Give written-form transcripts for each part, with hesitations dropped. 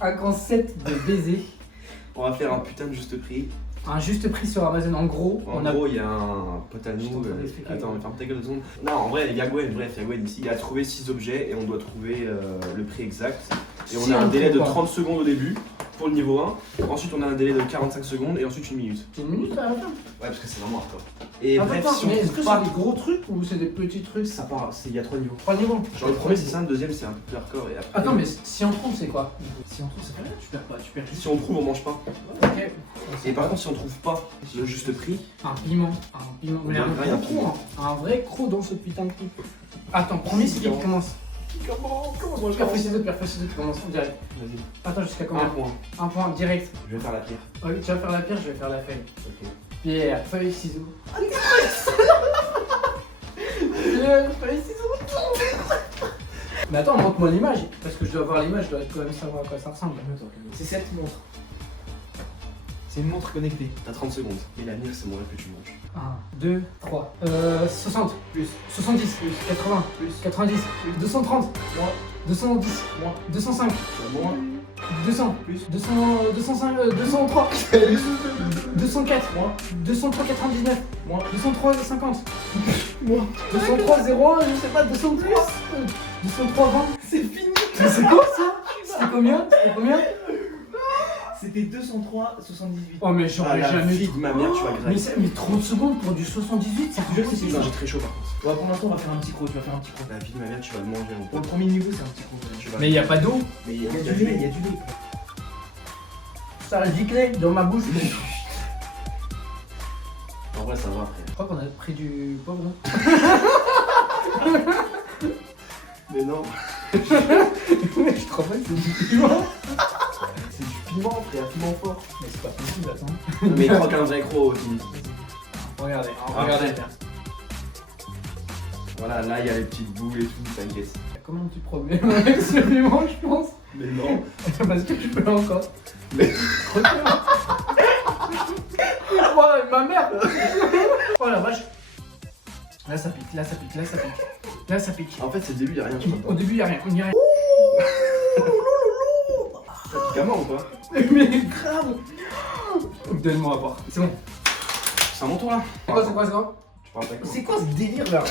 Un concept de baiser. On va faire un putain de juste prix. Un juste prix sur Amazon. En gros, En gros, il y a un pote à Je nous. t'entends expliquer. Attends, ferme ta gueule 2 secondes. Non, en vrai, Yagwen, ici, il a trouvé 6 objets et on doit trouver le prix exact. Et on Si a un on délai de trouve pas. 30 secondes au début pour le niveau 1. Ensuite, on a un délai de 45 secondes et ensuite 1 minute. c'est une minute à la fin. Ouais, parce que c'est vraiment hardcore. Et bref, Attends, si on mais est-ce trouve que pas. c'est des gros trucs ou c'est des petits trucs? Ça part, il y a 3 niveaux. 3 niveaux. Genre, le premier, c'est simple, le deuxième, c'est un peu plus hardcore. Et après, Attends, mais si on trouve, c'est quoi? Si on trouve, c'est pas rien, tu perds pas, tu perds juste. si on trouve, on mange pas. Ok. Et par contre, si on trouve pas le juste prix, Un piment. Un piment. Mais On un dirait un gros piment. croc, hein. Un vrai croc dans ce putain de truc. Attends, premier, c'est qui commence? comment moi Pierre, feuille, ciseaux, tu commences en direct. Vas-y. Attends, jusqu'à Un combien? point. Un point, direct. Je vais faire la pierre. Ok, tu vas faire la pierre, je vais faire la feuille. Ok. Pierre, feuille, ciseaux. Pierre, feuille, ciseaux. Mais attends, montre-moi l'image. Parce que je dois voir l'image, je dois quand même savoir à quoi ça ressemble. C'est cette montre. C'est une montre connectée. T'as 30 secondes. Et l'avenir, c'est mon rêve que tu manges. 1, 2, 3. 60. Plus. 70. 80. Plus. 90. 230. Moins. 210. Moins. 205. Moins. 200. Plus. 205. 203. 204. Moins. 203, 99. Moins. 203, 50. Moins. 203, 01, je sais pas, 203. 203, 20. C'est fini. Mais c'est quoi ça? C'était combien? C'était combien? C'était 203,78. Oh, mais Ah, j'aurais la jamais. fille de ma mère, tu vas Mais, gratter. mais 30 secondes pour du 78, ça Je fait sais, c'est Non, ça. j'ai très chaud par contre. Bon, pour l'instant, on va faire un petit croc. Tu vas faire un petit croc. La vie de ma mère, tu vas le manger en Pour le premier niveau, c'est un petit croc. Tu vas... Mais y a pas d'eau. Mais Il y a du lait, il y a du lait. Ça a giclé dans ma bouche. En vrai, ça va après. Je crois qu'on a pris du poivron. Mais non. Je te rappelle, c'est du piment. C'est du piment, frère, piment fort. Mais c'est pas possible, attends. Mais croque un vrai croc, Tim. Regardez, Ah. regardez. Voilà, là, il y a les petites boules et tout, t'inquiète. T'as comme un petit problème avec ce piment, je pense. Mais non. Parce que tu peux encore. Mais- Ouais, ma mère. Oh la vache. Là ça pique, là ça pique, là ça pique. Là ça pique. En fait, c'est le début, il y a rien, je crois Au début y'a rien, on y a rien. Ça pique à mort ou pas? Mais grave. Donne-moi à boire. C'est bon. C'est à mon tour là. C'est quoi, c'est quoi, c'est quoi? Tu parles pas avec moi. C'est quoi ce délire là?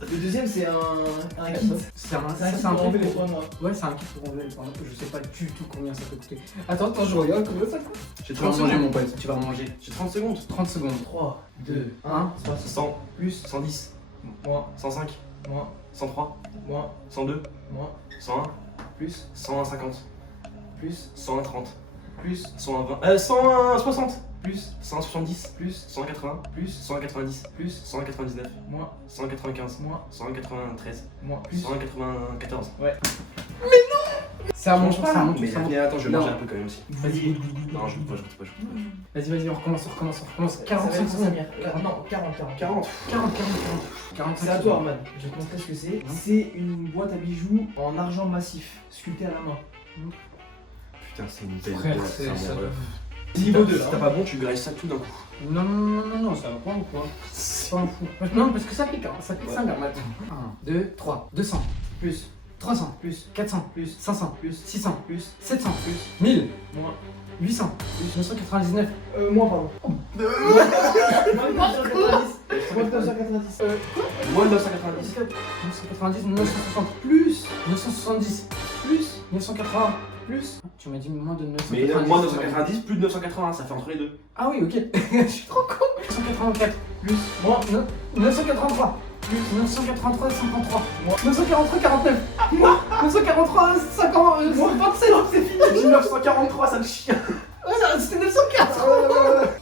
Le deuxième, c'est un kit. C'est un, C'est un kit c'est un pour enlever truc les points noirs. Ouais, c'est un kit pour enlever les points. Je sais pas du tout combien ça peut coûter. Attends, je regarde combien ça coûte. J'ai Tu vas 30 manger, secondes. mon pote. Tu vas manger. J'ai 30 secondes. 30 secondes. 3, 2, 1. 100, plus, 110, moins, 105, moins, 103, moins, 102, moins, 101, plus, 150, plus, 130, plus, 120, 160, plus, 170, plus, 180, plus, 190, plus, 199, moins, 195, moins, 193, moins, plus. 194. Ça mange pas, ça mange Mais ça mange. attends, je vais Non. manger un peu quand même aussi. Vas-y, Non, je goûte pas, je goûte pas, je goûte pas. vas-y, on recommence. Ça 45 va être secondes. Samir. Non, 40. 40. 45 C'est à toi, secondes. Arman. Je vais te montrer ce que c'est. C'est une boîte à bijoux en argent massif, sculptée à la main. Putain, c'est une belle Frère, boîte, c'est un ça. bon rêve. Niveau 2, Si t'as pas bon, tu grailles ça tout d'un coup. Non, ça va pas ou quoi? C'est pas un fou. Non, parce que ça pique, hein. Ça pique, ça merde maintenant. 1, 2, 3, 200, plus, 300, plus, 400, plus, 500, plus, 600, plus, 700, plus, 1000, moins, 800, 999. moins, pardon. Moins 990. Moins 990. Moins de 990. 990, 960, Plus, 970, plus, 980. plus. Tu m'as dit moins de 990. Mais moins de 990, plus de 980, ça fait entre les deux. Ah oui, ok. Je suis trop con. 984, Plus, moins, 983, plus 983, 53, Moi. 943, 49, 943, 50, 57, c'est fini. 1943, ça me chie. Ouais, c'était 904.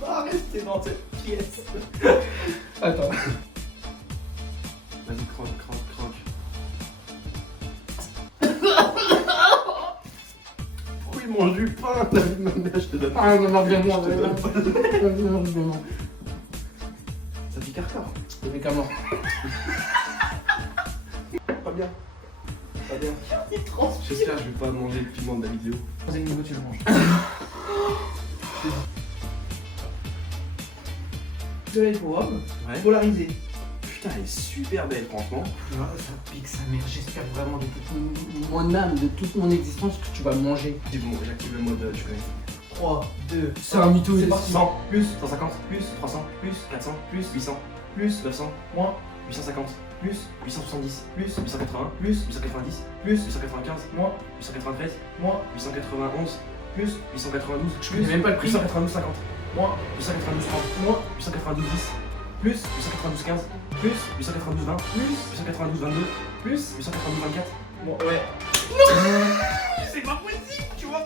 Pas rester dans cette pièce. Attends. Vas-y, croque, croque, croque. Pourquoi il mange du pain? La vie de ma mère, je te donne. Ah, non, viens moi, Je te donne pas. viens moi. Ça pique hardcore. Les médicaments. Pas bien. Pas bien. J'espère que je vais pas manger le piment de la vidéo. troisième niveau, tu le manges. soleil pour homme, Ouais. polarisé. Putain, elle est super belle, franchement. Ça pique sa mère, j'espère vraiment de toute mon âme, de toute mon existence que tu vas le manger. C'est bon, j'active le mode, tu connais. 3, 2, C'est un mytho, c'est parti. 100, Plus, 150, plus 300, plus 400, plus 800, plus, 900, moins, 850, plus, 870, plus, 880, plus, 890, plus, 895, moins, 893, moins, 891, plus, 892, Je connais même pas le prix. 892 50, moins, 892 30, moins, 892 10, plus, 892 15, plus, 892 20, plus, 892 22, plus, 892 24. moins, ouais. C'est pas possible, tu vois.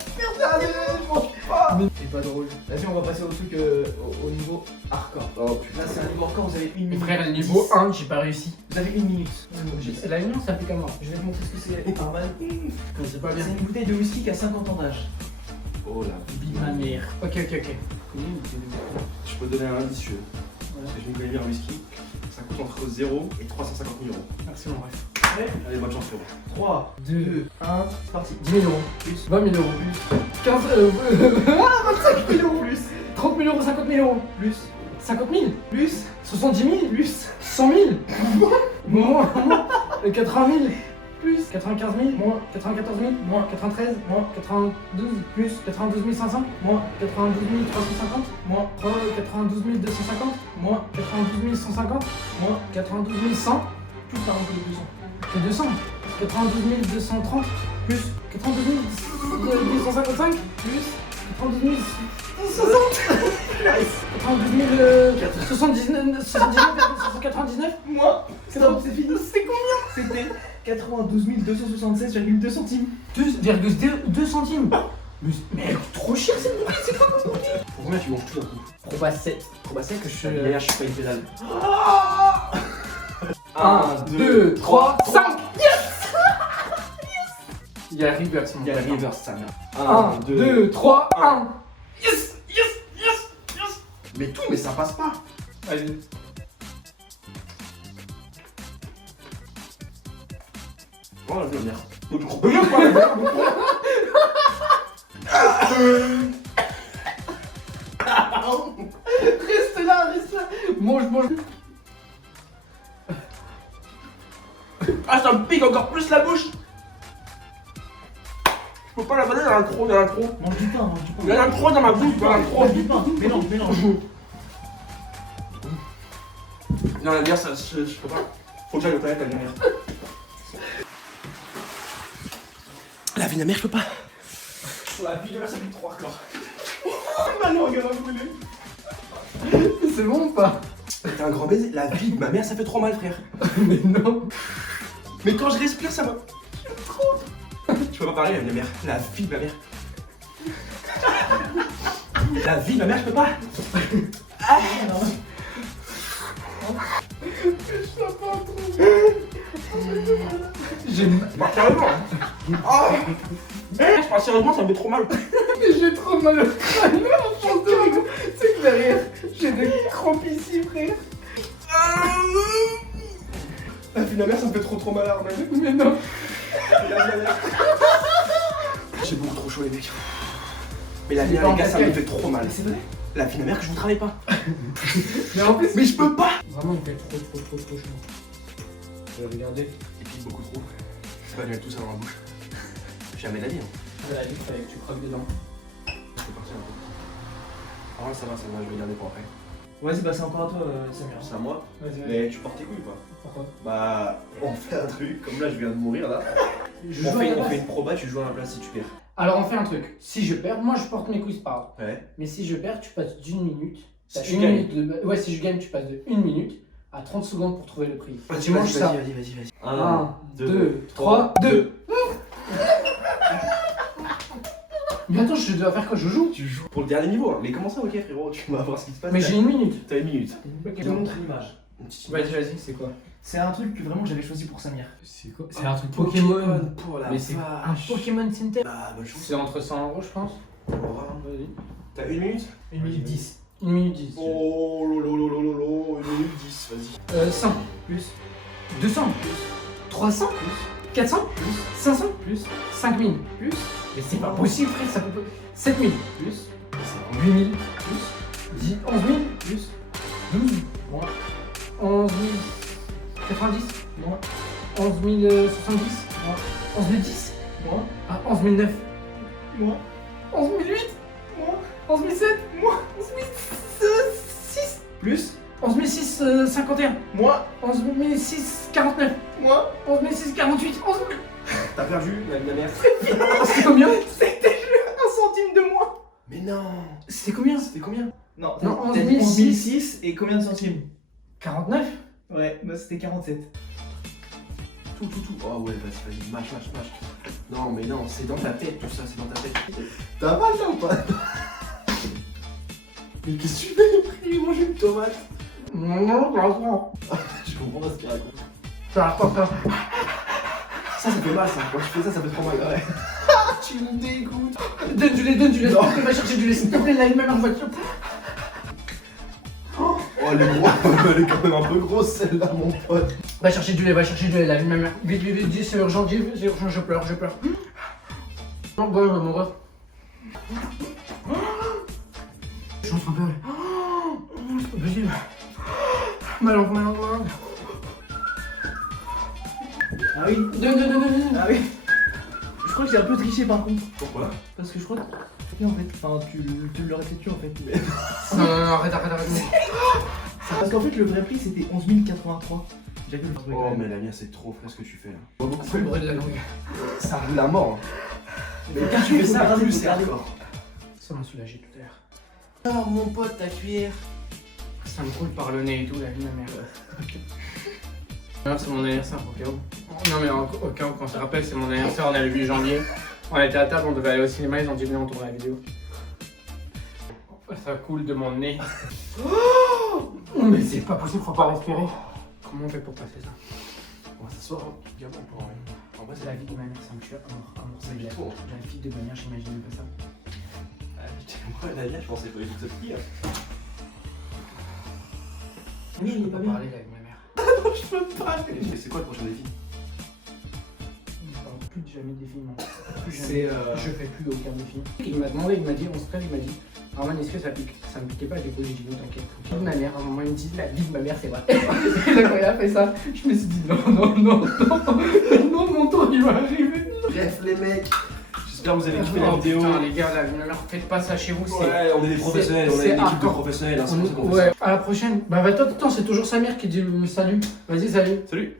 Allez, je mange pas. C'est pas drôle. Vas-y, on va passer au truc au niveau hardcore. Oh putain. Là, c'est un niveau hardcore, vous avez une Mais minute. frère, le niveau 10. 1, j'ai pas réussi. Vous avez une minute. La union, ça fait comment? Je vais te montrer ce que c'est, Arman. C'est pas bien. C'est une bouteille de whisky qui a 50 ans d'âge. Oh là. Big ma mère. Ok. Je peux te donner un indice, si tu veux. Parce que je me connais bien en whisky. Ça coûte entre 0 et 350 000 euros. Merci mon ref. Prêt? Allez, bonne chance, frérot. 3, 2, 2, 1, c'est parti. 10 000 euros. Plus, 20 000 euros. plus, 15, 25 000 euros, plus, 30 000 euros, 50 000 euros. plus, 50 000. plus, 70 000. plus, 100 000. Moins. 80 000. plus, 95 000. moins, 94 000. moins, 93. moins, 92. plus, 92 500. moins, 92 350. moins, 92 250. moins, 92 150. moins, 92 100. plus par un peu de 200. Que 200. 92 230. Plus, 92 255. plus, 92 060. 92 079. 799. moins. Stop. C'est fini. C'est combien? C'était 92 276,2 centimes. 2,2 centimes. Mais trop cher cette bouteille, c'est quoi cette bouteille? Pour combien tu manges tout d'un coup? Proba 7. Bah, c'est que je- D'ailleurs, je suis pas une pédale. 1, 2, 3, 5. Yes. Il y a reverse. Il y a la reverse, ça merde. 1, 2, 3, 1. Yes. Mais tout, mais ça passe pas. Allez. Oh, la vie, merde. Donc, je crois bien pas la merde. Reste là. Mange. Ah, ça me pique encore plus la bouche. Je peux pas la avaler, il y en a trop. Mange du pain, mange du Il y en pain. a trop dans ma bouche, il y en a trop. Mange du pain. Mélange. Non, la bière, ça, je peux pas. Faut que j'aille aux toilettes, la bière. La vie de la mère, je peux pas. La vie de la mère, ça fait 3 corps. Ma langue, elle a brûlé. C'est bon ou pas? T'es un grand baiser. La vie de ma mère, ça fait trop mal, frère. Mais non. Mais quand je respire, ça va. Je peux pas parler, la vie de ma mère. La vie de ma mère. La vie de ma mère, je peux pas. J'ai Bah, sérieusement. Oh. Je parle sérieusement, ça me fait trop mal. Mais j'ai trop mal au crâne. C'est que derrière, j'ai des crampes ici, frère. La vie de ma mère, ça me fait trop mal, Armel. Mais non. J'ai beaucoup trop chaud, les mecs. Mais la C'est bière, pas les gars, en ça me cascade. fait trop mal. C'est vrai? La vie de ma mère, que je vous travaille pas. Mais en plus, Mais je peux pas. vraiment, il fait trop chaud. Je vais regarder. Et puis beaucoup trop. Je peux pas mettre tout ça dans la bouche. Jamais de la vie. Hein. À la limite, fallait que tu croques dedans. Je peux partir un peu. Ah ouais, ça va, je vais garder pour après. Vas-y, bah c'est encore à toi, Samir. C'est à moi. Vas-y, Mais tu portes tes couilles ou pas? Pourquoi? Bah, on fait un truc. Comme là, je viens de mourir là. Je On joue à la fait base. une proba, tu joues à la place si tu perds. Alors, on fait un truc. Si je perds, moi je porte mes couilles, c'est pas grave. Ouais. Mais si je perds, tu passes d'une minute. T'as Si tu une gagnes. minute de... Ouais, si je gagne, tu passes de 1 minute à 30 secondes pour trouver le prix. Vas-y, tu manges ça. Vas-y. 1, 2, 3, 2. Mais attends, je dois faire quoi? Je joue? Tu joues pour le dernier niveau. Hein. Mais comment ça, ok, frérot? Tu vas voir ce qui se passe. Mais j'ai une minute. T'as une minute. Je te montre une image. Une petite Vas-y, c'est quoi? C'est un truc que vraiment j'avais choisi pour Samir. C'est quoi? C'est un truc Pokémon pour la Mais c'est un vache. Pokémon Center. Bah, bonne chance. C'est entre 100 €, je pense. Vas-y. T'as une minute? 1 minute 10. 1 minute 10. Oh lolo, 1 minute 10, vas-y. 100. Plus, 200. 300. 400. 500. plus, 5000. plus, Mais c'est pas possible, frère, ça peut pas. 7000. plus, 8000. plus, 11 000. plus, 12. Moins. 11 090. Moins. 11 070. Moins. 11 010. Moins. Ah, 11 009. Moins. 11 008. Moins. 11 007. Moins. 11 006. Plus. 11 651. Moins. 11 649. Moins. 11 648. 11 000. T'as perdu, la vie de la mère. C'était combien? C'était 1 centime de moins. Mais non. C'était combien? C'était combien? Non, Non, t'as 11 dit 006. 1006 et combien de centimes? 49. Ouais, moi c'était 47. Tout. Oh ouais, vas-y, mâche. Non, mais non, c'est dans ta tête tout ça, c'est dans ta tête. T'as mal là ou pas? Mais qu'est-ce que tu fais? Il manger une tomate. Non, Je comprends pas ce qu'il raconte. ça va pas. Ça fait mal ça. Quand tu fais ça, ça fait trop mal. Ouais. Tu me dégoûtes. Donne du lait, Non. s'il te plaît, va chercher du lait, s'il te plaît, là, même en voiture. Oh, elle est grosse. Elle est quand même un peu grosse celle-là, mon pote. Va chercher du lait, la vie de ma mère. Vite, dis, c'est urgent, je pleure. Non, bon, je vais mourir. Je suis en train de pleurer. C'est pas possible. Ma langue. Ah oui. Donne. Ah oui. Je crois que j'ai un peu triché par contre. Pourquoi? Parce que je crois que. Oui, en fait. Enfin, tu l'aurais peut-être tué en fait. Non, arrête. Parce qu'en fait, le vrai prix c'était 11 083. J'ai vu le truc. Oh, mais la mienne, c'est trop frais ce que tu fais là. C'est le bruit de la langue. Ça brûle la mort. Mais quand tu fais ça, plus, plus c'est c'est hardcore. Ça m'a soulagé tout à l'heure. Alors, mon pote, ta cuillère. Ça me coule par le nez et tout, la vie de ma mère. Non, c'est mon anniversaire, au cas où. Non, mais au cas où, quand on se rappelle, c'est mon anniversaire, on est le 8 janvier. On était à table, on devait aller au cinéma, ils ont dit venez, on tourne la vidéo. Ça coule de mon nez. Oh, mais c'est pas possible, faut pas respirer. Comment on fait pour passer ça? On va s'asseoir, hein. Gamin, pour en vrai, C'est la vie de ma mère, ça me tue à mort. C'est La trop. vie de ma mère, j'imagine pas ça. Moi, la mienne, je pensais pas du tout cette fille. Oui, il est Je pas peux bien. parler avec ma mère. Je peux pas. Mais c'est quoi le prochain défi? Je parle plus jamais des films. Plus C'est, jamais. Je fais plus aucun défi. Il m'a demandé, il m'a dit, on se crève, il m'a dit, Arman, est-ce que ça pique? Ça me piquait pas, j'ai dit non, t'inquiète. La vie de ma mère, à un moment, il me dit, la vie de ma mère, c'est vrai. Et là, quand il a fait ça, je me suis dit, non, mon tour, il va arriver. Bref, les mecs, j'espère que vous avez kiffé la Oh, vidéo. putain, les gars, la vie de ma mère, faites pas ça chez vous, c'est. Ouais, on est des professionnels, on est c'est une équipe de hardcore. professionnels, hein, c'est pour ça qu'on fait ça. Ouais, à la prochaine. Bah, attends, c'est toujours sa mère qui dit le salut. Vas-y, salut. Salut.